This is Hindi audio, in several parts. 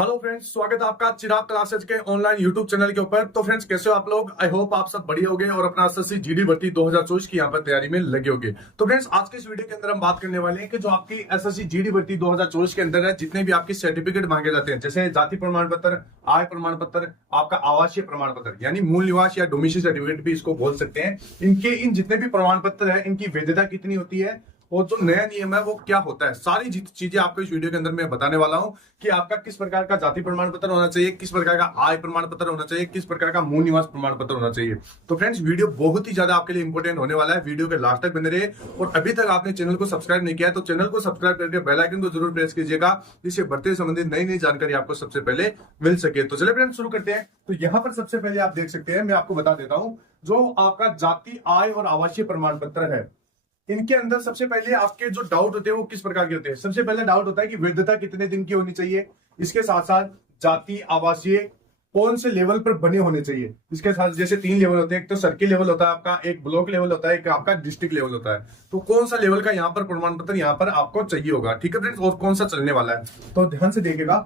हेलो फ्रेंड्स, स्वागत है आपका चिराग क्लासेज के ऑनलाइन यूट्यूब चैनल के ऊपर। तो फ्रेंड्स, कैसे हो आप लोग? आई होप आप सब बढ़िया होंगे और अपना एसएससी जीडी भर्ती 2024 की यहाँ पर तैयारी में लगे होंगे। तो फ्रेंड्स, आज के इस वीडियो के अंदर हम बात करने वाले हैं कि जो आपकी एसएससी जीडी भर्ती 2024 के अंदर है, जितने भी आपके सर्टिफिकेट मांगे जाते हैं, जैसे जाति प्रमाण पत्र, आय प्रमाण पत्र, आपका आवासीय प्रमाण पत्र यानी मूल निवास या डोमिसाइल सर्टिफिकेट भी इसको बोल सकते हैं, इन जितने भी प्रमाण पत्र है, इनकी वैधता कितनी होती है और जो नया नियम है वो क्या होता है, सारी चीजें आपको इस वीडियो के अंदर मैं बताने वाला हूं कि आपका किस प्रकार का जाति प्रमाण पत्र होना चाहिए, किस प्रकार का आय प्रमाण पत्र होना चाहिए, किस प्रकार का मूल निवास प्रमाण पत्र होना चाहिए। तो फ्रेंड्स, वीडियो बहुत ही ज्यादा आपके लिए इंपॉर्टेंट होने वाला है। वीडियो के लास्ट तक बने रहे और अभी तक आपने चैनल को सब्सक्राइब नहीं किया है तो चैनल को सब्सक्राइब करके बेल आइकन को जरूर प्रेस कीजिएगा, जिससे भर्ती से संबंधित नई नई जानकारी आपको सबसे पहले मिल सके। तो चलिए फ्रेंड्स, शुरू करते हैं। तो यहाँ पर सबसे पहले आप देख सकते हैं, मैं आपको बता देता हूं, जो आपका जाति, आय और आवासीय प्रमाण पत्र है, इनके अंदर सबसे पहले आपके जो डाउट होते हैं वो किस प्रकार के होते हैं। सबसे पहले डाउट होता है कि वैधता कितने दिन की होनी चाहिए, इसके साथ साथ जाति, आवासीय कौन से लेवल पर बने होने चाहिए। इसके साथ जैसे 3 लेवल होते हैं, एक तो सर्किल लेवल होता है आपका, एक ब्लॉक लेवल होता है, एक आपका डिस्ट्रिक्ट लेवल होता है। तो कौन सा लेवल का यहाँ पर प्रमाण पत्र यहाँ पर आपको चाहिए होगा, ठीक है फ्रेंड्स, और कौन सा चलने वाला है, तो ध्यान से देखिएगा।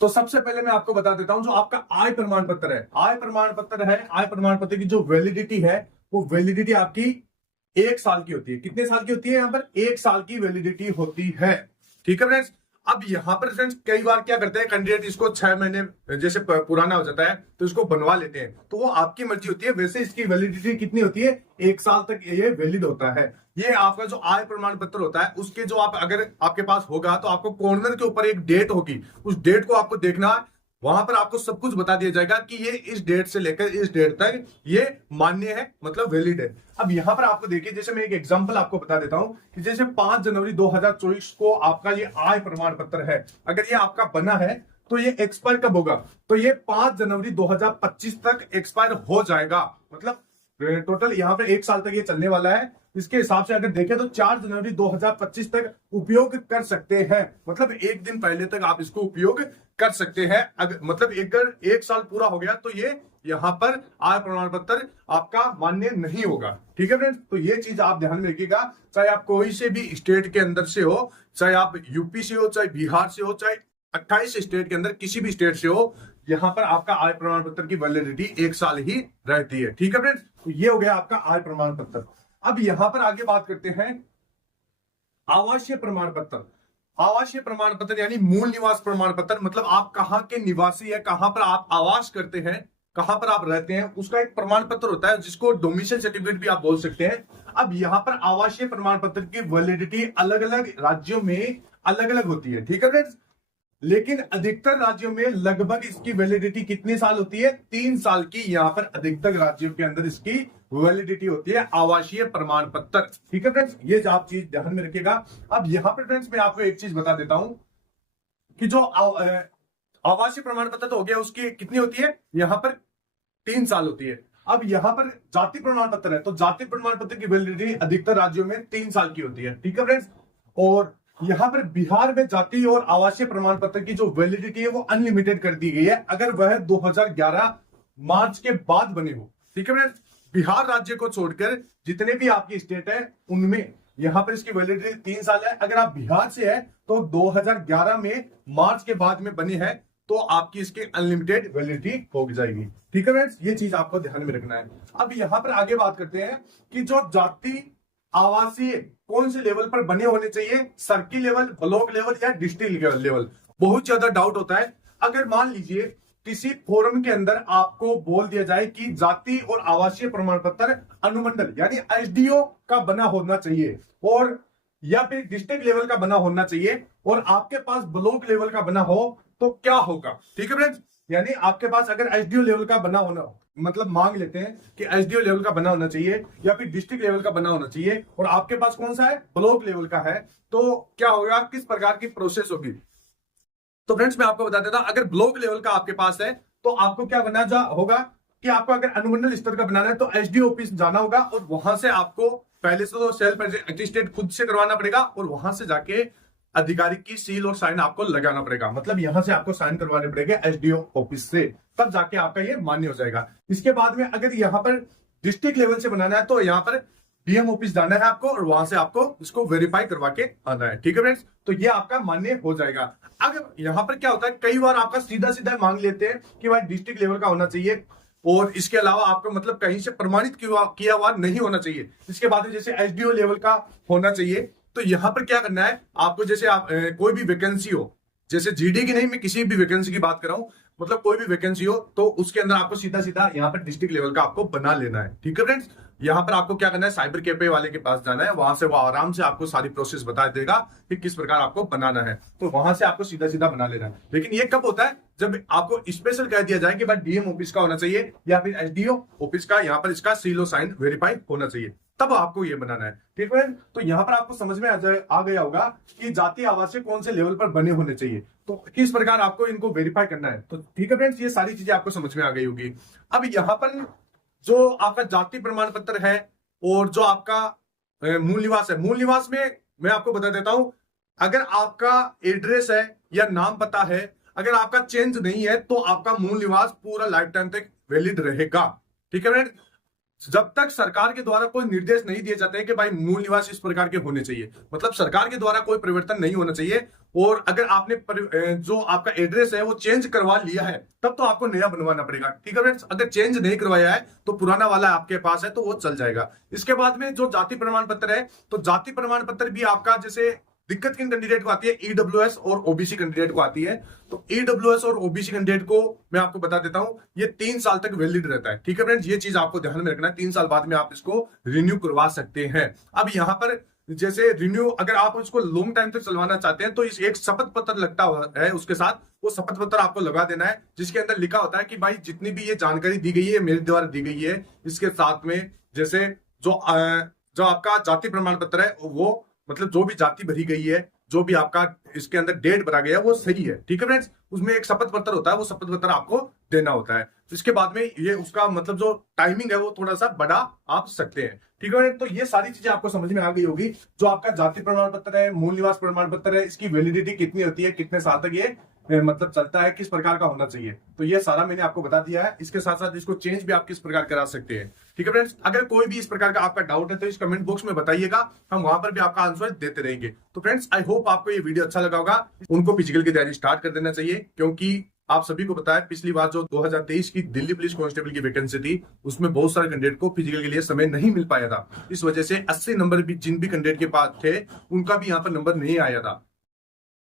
तो सबसे पहले मैं आपको बता देता हूं, जो आपका आय प्रमाण पत्र है, आय प्रमाण पत्र की जो वैलिडिटी है, वो वैलिडिटी आपकी 1 साल की होती है। कितने साल की होती है? यहाँ पर 1 साल की वैलिडिटी होती है, ठीक है फ्रेंड्स। अब यहाँ पर फ्रेंड्स कई बार क्या करते हैं कैंडिडेट, इसको 6 महीने जैसे पुराना हो जाता है तो इसको बनवा लेते हैं, तो वो आपकी मर्जी होती है। वैसे इसकी वैलिडिटी कितनी होती है? 1 साल तक ये वैलिड होता है। ये आपका जो आय प्रमाण पत्र होता है, उसके जो आप अगर आपके पास होगा तो आपको कॉर्नर के ऊपर एक डेट होगी, उस डेट को आपको देखना है। वहां पर आपको सब कुछ बता दिया जाएगा कि ये इस डेट से लेकर इस डेट तक ये मान्य है, मतलब वैलिड है। अब यहां पर आपको देखिए, जैसे मैं एक एग्जांपल आपको बता देता हूं कि जैसे 5 जनवरी 2024 को आपका ये आय प्रमाण पत्र है, अगर ये आपका बना है तो ये एक्सपायर कब होगा? तो ये 5 जनवरी 2025 तक एक्सपायर हो जाएगा। मतलब टोटल यहाँ पे 1 साल तक ये चलने वाला है। इसके हिसाब से अगर देखें तो 4 जनवरी 2025 तक उपयोग कर सकते हैं, मतलब 1 दिन पहले तक आप इसको उपयोग कर सकते हैं। अगर मतलब अगर 1 साल पूरा हो गया तो ये यहाँ पर आय प्रमाण पत्र आपका मान्य नहीं होगा, ठीक है फ्रेंड्स। तो ये चीज आप ध्यान में रखिएगा, चाहे आप कोई से भी स्टेट के अंदर से हो, चाहे आप यूपी से हो, चाहे बिहार से हो, चाहे 28 स्टेट के अंदर किसी भी स्टेट से हो, यहाँ पर आपका आय प्रमाण पत्र की वैलिडिटी 1 साल ही रहती है, ठीक है फ्रेंड्स। तो ये हो गया आपका आय प्रमाण पत्र। अब यहां पर आगे बात करते हैं आवासीय प्रमाण पत्र। आवासीय प्रमाण पत्र यानी मूल निवास प्रमाण पत्र, मतलब आप कहां के निवासी है, कहां पर आप आवास करते हैं, कहां पर आप रहते हैं, उसका एक प्रमाण पत्र होता है, जिसको डोमिसाइल सर्टिफिकेट भी आप बोल सकते हैं। अब यहां पर आवासीय प्रमाण पत्र की वैलिडिटी अलग अलग राज्यों में अलग अलग होती है, ठीक है फ्रेंड्स। लेकिन अधिकतर राज्यों में लगभग इसकी वैलिडिटी कितने साल होती है? 3 साल की यहां पर अधिकतर राज्यों के अंदर इसकी वैलिडिटी होती है, आवासीय प्रमाण पत्र, ठीक है फ्रेंड्स। ये आप चीज ध्यान में रखिएगा। अब यहां पर फ्रेंड्स मैं आपको एक चीज बता देता हूं कि जो आवासीय प्रमाण पत्र तो हो गया, उसकी कितनी होती है? यहां पर 3 साल होती है। अब यहां पर जाति प्रमाण पत्र है, तो जाति प्रमाण पत्र की वैलिडिटी अधिकतर राज्यों में 3 साल की होती है, ठीक है फ्रेंड्स। और यहां पर बिहार में जाति और आवासीय प्रमाण पत्र की जो वैलिडिटी है वो अनलिमिटेड कर दी गई है, अगर वह 2011 मार्च के बाद बने हो, ठीक है फ्रेंड्स। बिहार राज्य को छोड़कर जितने भी आपकी स्टेट है उनमें यहां पर इसकी वैलिडिटी 3 साल है। अगर आप बिहार से है तो 2011 में मार्च के बाद में बने हैं तो आपकी इसकी अनलिमिटेड वैलिडिटी हो जाएगी, ठीक है फ्रेंड्स। ये चीज आपको ध्यान में रखना है। अब यहां पर आगे बात करते हैं कि जो जाति, आवासीय कौन से लेवल पर बने होने चाहिए, सर्किल लेवल, ब्लॉक लेवल या डिस्ट्रिक्ट लेवल। बहुत ज्यादा डाउट होता है। अगर मान लीजिए किसी फोरम के अंदर आपको बोल दिया जाए कि जाति और आवासीय प्रमाण पत्र अनुमंडल यानी एसडीओ का बना होना चाहिए, और या फिर डिस्ट्रिक्ट लेवल का बना होना चाहिए, और आपके पास ब्लॉक लेवल का बना हो, तो क्या होगा, ठीक है फ्रेंड्स। यानी आपके पास अगर एसडीओ लेवल का बना होना, मतलब मांग लेते हैं कि एसडीओ लेवल का बना होना चाहिए या फिर डिस्ट्रिक्ट लेवल का बना होना चाहिए, और आपके पास कौन सा है? ब्लॉक लेवल का है, तो क्या होगा, किस प्रकार की प्रोसेस होगी। तो फ्रेंड्स मैं आपको बता देता हूं, अगर ब्लॉक लेवल का आपके पास है तो आपको क्या बनना होगा कि आपको अगर अनुमंडल स्तर का बनाना है तो एसडीओ ऑफिस जाना होगा, और वहां से आपको पहले से तो सेल्फ अटेस्टेड खुद से करवाना पड़ेगा, और वहां से जाके अधिकारी की सील और साइन आपको लगाना पड़ेगा। मतलब यहां से आपको साइन करवाने पड़ेगा एसडीओ ऑफिस से, तब जाके आपका ये मान्य हो जाएगा। इसके बाद में अगर यहां पर डिस्ट्रिक्ट लेवल से बनाना है तो यहां पर डीएम ऑफिस जाना है आपको और वहां से आपको इसको वेरीफाई करवा के आना है। ठीक है फ्रेंड्स, तो ये आपका मान्य हो जाएगा। अगर यहाँ पर क्या होता है, कई बार आपका सीधा सीधा मांग लेते हैं कि भाई डिस्ट्रिक्ट लेवल का होना चाहिए और इसके अलावा आपको मतलब कहीं से प्रमाणित किया हुआ नहीं होना चाहिए। इसके बाद में जैसे एसडीओ लेवल का होना चाहिए। तो यहाँ पर क्या करना है आपको, जैसे आप कोई भी वैकेंसी हो, जैसे जीडी की नहीं, मैं किसी भी वैकेंसी की बात कर रहा हूं, मतलब कोई भी वैकेंसी हो तो उसके अंदर आपको सीधा सीधा यहाँ पर डिस्ट्रिक्ट लेवल का आपको बना लेना है। ठीक है फ्रेंड्स, यहाँ पर आपको क्या करना है, साइबर कैफे वाले के पास जाना है, वहां से वो आराम से आपको सारी प्रोसेस बता देगा कि किस प्रकार आपको बनाना है। तो वहां से आपको सीधा सीधा बना लेना है। लेकिन ये कब होता है, जब आपको स्पेशल कह दिया जाए कि भाई डीएम ऑफिस का होना चाहिए या फिर एसडीओ ऑफिस का, यहाँ पर इसका सील और साइन वेरीफाई होना चाहिए, तब आपको ये बनाना है। ठीक है, तो यहाँ पर आपको समझ में आ गया होगा कि जातीय आवासीय कौन से लेवल पर बने होने चाहिए, तो किस प्रकार आपको इनको वेरीफाई करना है। तो ठीक है फ्रेंड्स, ये सारी चीजें आपको समझ में आ गई होगी। अब यहाँ पर जो आपका जाति प्रमाण पत्र है और जो आपका मूल निवास है, मूल निवास में मैं आपको बता देता हूं, अगर आपका एड्रेस है या नाम पता है, अगर आपका चेंज नहीं है तो आपका मूल निवास पूरा लाइफ टाइम तक वैलिड रहेगा। ठीक है फ्रेंड, जब तक सरकार के द्वारा कोई निर्देश नहीं दिए जाते हैं कि भाई मूल निवास इस प्रकार के होने चाहिए, मतलब सरकार के द्वारा कोई परिवर्तन नहीं होना चाहिए। और अगर आपने जो आपका एड्रेस है वो चेंज करवा लिया है तब तो आपको नया बनवाना पड़ेगा। ठीक है फ्रेंड्स, अगर चेंज नहीं करवाया है तो पुराना वाला आपके पास है तो वो चल जाएगा। इसके बाद में जो जाति प्रमाण पत्र है, तो जाति प्रमाण पत्र भी आपका, जैसे दिक्कत किन कैंडिडेट को आती है, ईडब्ल्यूएस और ओबीसी कैंडिडेट को आती है। तो ईडब्ल्यूएस और ओबीसी कैंडिडेट को मैं आपको बता देता हूं, ये 3 साल तक वैलिड रहता है। ठीक है फ्रेंड्स, ये चीज आपको ध्यान में रखना है, 3 साल बाद में आप इसको रिन्यू करवा सकते हैं। अब यहाँ पर जैसे रिन्यू, अगर आप उसको लॉन्ग टाइम तक चलवाना चाहते हैं तो इस एक शपथ पत्र लगता है उसके साथ, वो शपथ पत्र आपको लगा देना है, जिसके अंदर लिखा होता है कि भाई जितनी भी ये जानकारी दी गई है मेरे द्वारा दी गई है। इसके साथ में जैसे जो आपका जाति प्रमाण पत्र है, वो मतलब जो भी जाति भरी गई है, जो भी आपका इसके अंदर डेट भरा गया है वो सही है। ठीक है फ्रेंड्स, उसमें एक शपथ पत्र होता है, वो शपथ पत्र आपको देना होता है। इसके बाद में ये उसका मतलब जो टाइमिंग है वो थोड़ा सा बड़ा आप सकते हैं। ठीक है, तो ये सारी चीजें आपको समझ में आ गई होगी। जो आपका जाति प्रमाण पत्र है, मूल निवास प्रमाण पत्र है, इसकी वैलिडिटी कितनी होती है, कितने साल तक ये मतलब चलता है, किस प्रकार का होना चाहिए, तो ये सारा मैंने आपको बता दिया है। इसके साथ साथ इसको चेंज भी आप किस प्रकार करा सकते हैं। ठीक है फ्रेंड्स, अगर कोई भी इस प्रकार का आपका डाउट है तो इस कमेंट बॉक्स में बताइएगा, हम वहां पर भी आपका आंसर देते रहेंगे। तो फ्रेंड्स, आई होप आपको ये वीडियो अच्छा लगा होगा। उनको फिजिकल की तैयारी स्टार्ट कर देना चाहिए, क्योंकि आप सभी को पता है पिछली बार जो 2023 की दिल्ली पुलिस कांस्टेबल की वैकेंसी थी, उसमें बहुत सारे कैंडिडेट को फिजिकल के लिए समय नहीं मिल पाया था। इस वजह से 80 नंबर भी जिन भी कैंडिडेट के पास थे उनका भी यहाँ पर नंबर नहीं आया था।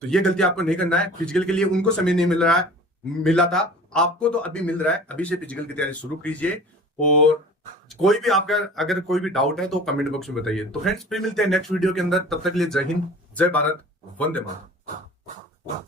तो ये गलती आपको नहीं करना है। फिजिकल के लिए उनको समय नहीं मिला था, आपको तो अभी मिल रहा है। अभी से फिजिकल की तैयारी शुरू कीजिए। और कोई भी आपका अगर कोई भी डाउट है तो कमेंट बॉक्स में बताइए। तो फ्रेंड्स, फिर मिलते हैं नेक्स्ट वीडियो के अंदर, तब तक के लिए जय हिंद, जय भारत, वंदे मातरम।